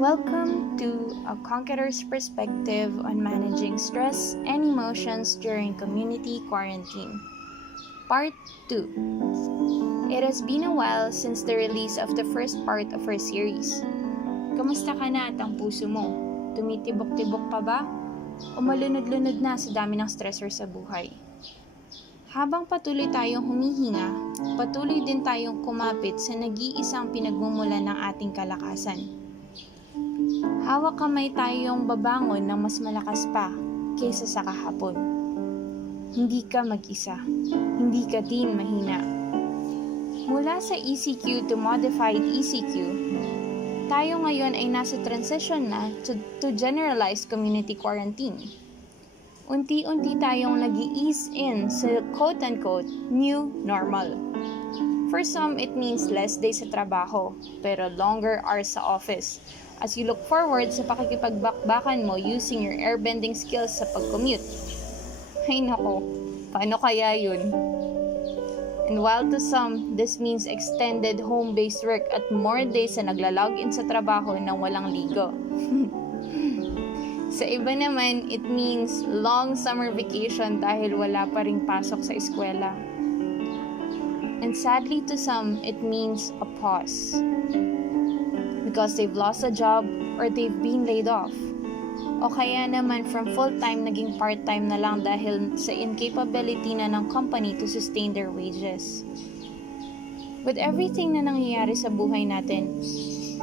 Welcome to a Conquerors perspective on managing stress and emotions during community quarantine. Part 2. It has been a while since the release of the first part of our series. Kamusta ka na at ang puso mo? Tumitibok-tibok pa ba? O malunod-lunod na sa dami ng stressors sa buhay? Habang patuloy tayong humihinga, patuloy din tayong kumapit sa nag-iisang pinagmumulan ng ating kalakasan. Hawak-kamay tayong babangon ng mas malakas pa kesa sa kahapon. Hindi ka mag-isa. Hindi ka din mahina. Mula sa ECQ to modified ECQ, tayo ngayon ay nasa transition na to generalized community quarantine. Unti-unti tayong nag-i-ease in sa quote-unquote new normal. For some, it means less days sa trabaho, pero longer hours sa office, as you look forward sa pakikipagbakbakan mo using your airbending skills sa pag-commute. Ay nako, paano kaya yun? And while to some, this means extended home-based work at more days na naglalog-in sa trabaho nang walang ligo. Sa iba naman, it means long summer vacation dahil wala pa ring pasok sa eskwela. And sadly to some, it means a pause. Because they've lost a job or they've been laid off. O kaya naman from full-time naging part-time na lang dahil sa incapability na ng company to sustain their wages. With everything na nangyayari sa buhay natin,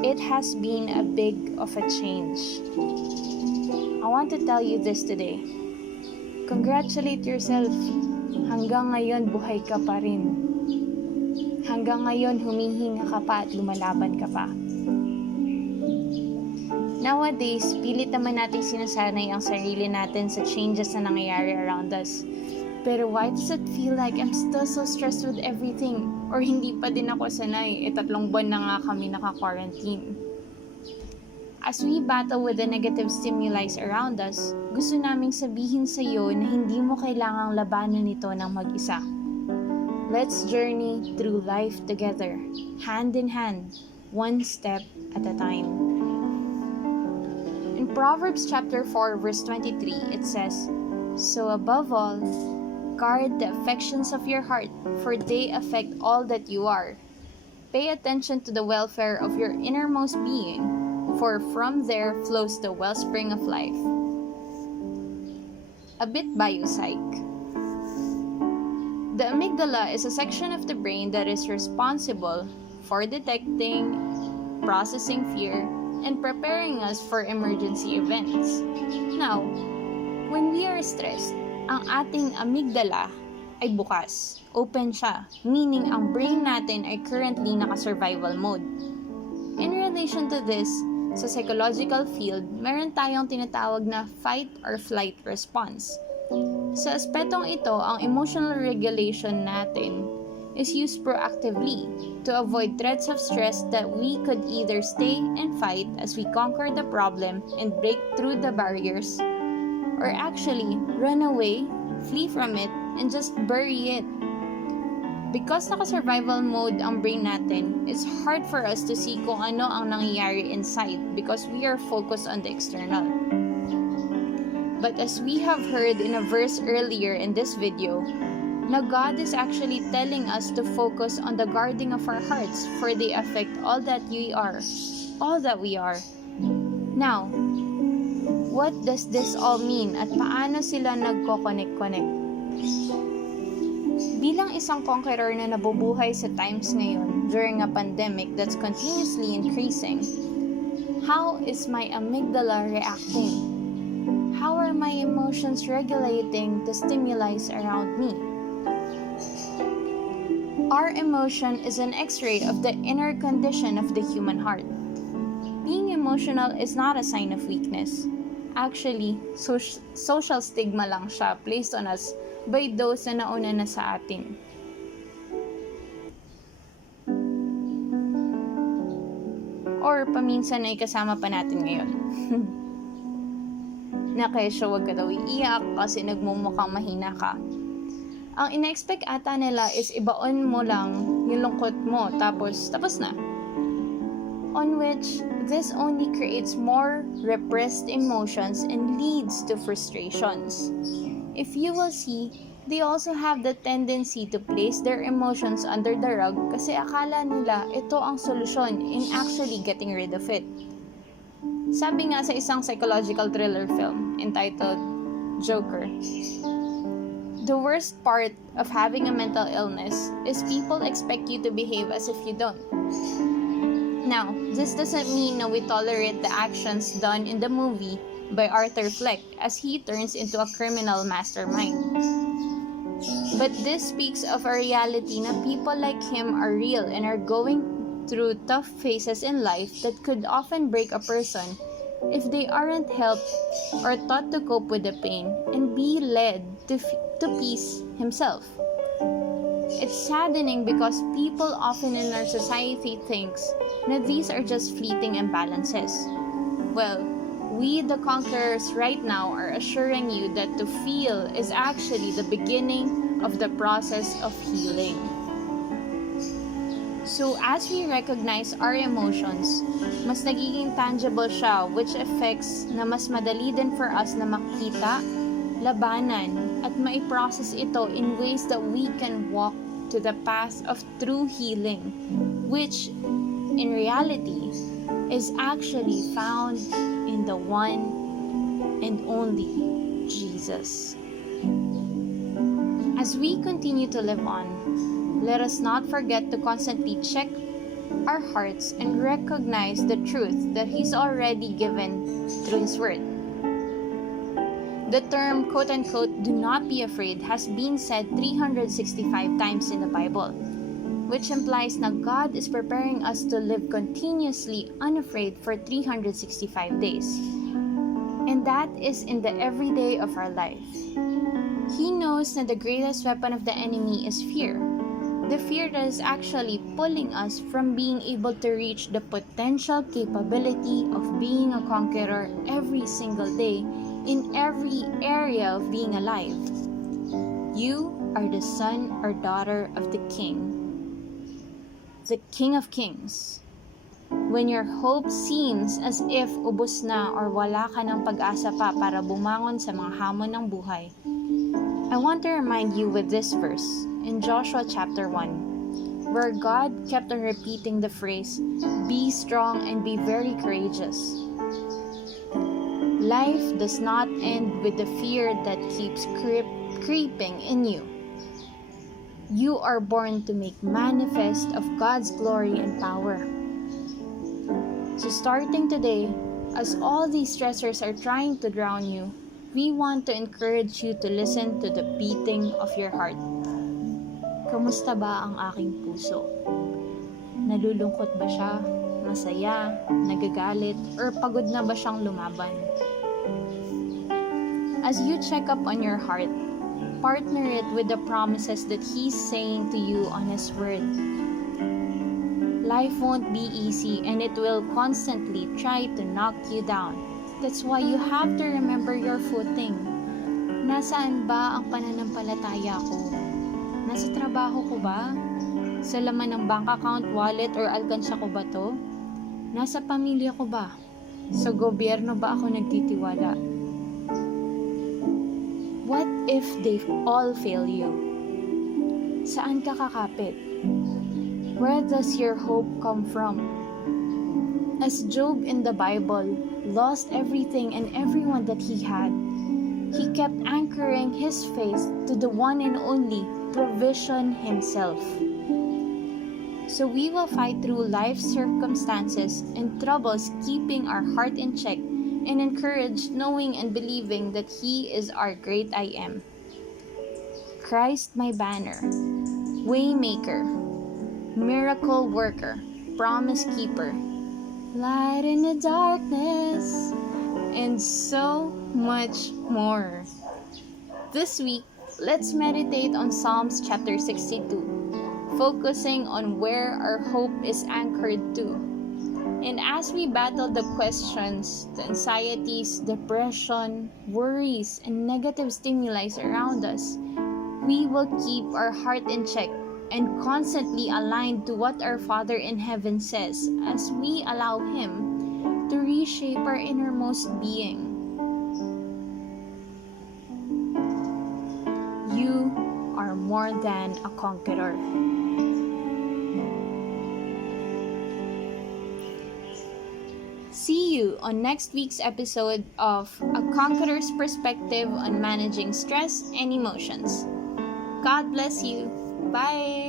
it has been a big of a change. I want to tell you this today. Congratulate yourself. Hanggang ngayon, buhay ka pa rin. Hanggang ngayon, humihinga ka pa at lumalaban ka pa. Nowadays, pilit naman natin sinasanay ang sarili natin sa changes na nangyayari around us. Pero why does it feel like I'm still so stressed with everything? Or hindi pa din ako sanay, 3 buwan na nga kami naka-quarantine. As we battle with the negative stimuli around us, gusto naming sabihin sa iyo na hindi mo kailangang labanan ito ng mag-isa. Let's journey through life together, hand in hand, one step at a time. In Proverbs chapter 4 verse 23, it says, "So above all, guard the affections of your heart, for they affect all that you are. Pay attention to the welfare of your innermost being, for from there flows the wellspring of life." A bit biopsych. The amygdala is a section of the brain that is responsible for detecting, processing fear, and preparing us for emergency events. Now, when we are stressed, ang ating amygdala ay bukas. Open siya, meaning ang brain natin ay currently naka-survival mode. In relation to this, sa psychological field, meron tayong tinatawag na fight or flight response. Sa aspetong ito, ang emotional regulation natin is used proactively to avoid threats of stress that we could either stay and fight as we conquer the problem and break through the barriers, or actually run away, flee from it, and just bury it. Because naka-survival mode ang brain natin, it's hard for us to see kung ano ang nangyayari inside because we are focused on the external. But as we have heard in a verse earlier in this video, na God is actually telling us to focus on the guarding of our hearts, for they affect all that we are. All that we are. Now, what does this all mean at paano sila nagko-connect-connect? Bilang isang conqueror na nabubuhay sa times ngayon during a pandemic that's continuously increasing, how is my amygdala reacting? How are my emotions regulating the stimuli around me? Our emotion is an x-ray of the inner condition of the human heart. Being emotional is not a sign of weakness. Actually, social stigma lang siya placed on us by those na nauna na sa atin. Or paminsan ay kasama pa natin ngayon. Na kesyo wag ka daw iiyak kasi nagmumukhang mahina ka. Ang ina-expect ata nila is ibaon mo lang yung lungkot mo tapos na. on which this only creates more repressed emotions and leads to frustrations. If you will see, they also have the tendency to place their emotions under the rug kasi akala nila ito ang solusyon in actually getting rid of it. Sabi nga sa isang psychological thriller film entitled Joker, the worst part of having a mental illness is people expect you to behave as if you don't. Now, this doesn't mean that we tolerate the actions done in the movie by Arthur Fleck as he turns into a criminal mastermind. But this speaks of a reality na people like him are real and are going through tough phases in life that could often break a person if they aren't helped or taught to cope with the pain and be led to peace himself. It's saddening because people often in our society thinks that these are just fleeting imbalances. Well, we the Conquerors right now are assuring you that to feel is actually the beginning of the process of healing. So as we recognize our emotions, mas nagiging tangible siya, which affects na mas madali din for us na makita, labanan, at maiprocess ito in ways that we can walk to the path of true healing, which in reality is actually found in the one and only Jesus. As we continue to live on, let us not forget to constantly check our hearts and recognize the truth that He's already given through His Word. The term quote-unquote, do not be afraid has been said 365 times in the Bible, which implies that God is preparing us to live continuously unafraid for 365 days. And that is in the everyday of our life. He knows that the greatest weapon of the enemy is fear. The fear that is actually pulling us from being able to reach the potential capability of being a conqueror every single day in every area of being alive. You are the son or daughter of the King of Kings. When your hope seems as if ubos na or wala ka ng pag-asa pa para bumangon sa mga hamon ng buhay, I want to remind you with this verse in Joshua chapter 1, where God kept on repeating the phrase, "Be strong and be very courageous." Life does not end with the fear that keeps creeping in you. You are born to make manifest of God's glory and power. So starting today, as all these stressors are trying to drown you, we want to encourage you to listen to the beating of your heart. Kamusta ba ang aking puso? Nalulungkot ba siya? Masaya? Nagagalit? Or pagod na ba siyang lumaban? As you check up on your heart, partner it with the promises that He's saying to you on His Word. Life won't be easy and it will constantly try to knock you down. That's why you have to remember your footing. Nasaan ba ang pananampalataya ko? Nasa trabaho ko ba? Sa laman ng bank account, wallet, or alkansya ko ba to? Nasa pamilya ko ba? Sa gobyerno ba ako nagtitiwala? What if they all fail you? Saan ka kakapit? Where does your hope come from? As Job in the Bible lost everything and everyone that he had, he kept anchoring his faith to the one and only provision Himself. So we will fight through life's circumstances and troubles, keeping our heart in check and encouraged, knowing and believing that He is our great I Am. Christ my banner, waymaker, miracle worker, promise keeper, light in the darkness, and so much more. This week, let's meditate on Psalms chapter 62, focusing on where our hope is anchored to. And as we battle the questions, the anxieties, depression, worries, and negative stimuli around us, we will keep our heart in check and constantly aligned to what our Father in heaven says as we allow Him to reshape our innermost being. You are more than a conqueror. See you on next week's episode of A Conqueror's Perspective on Managing Stress and Emotions. God bless you. Bye!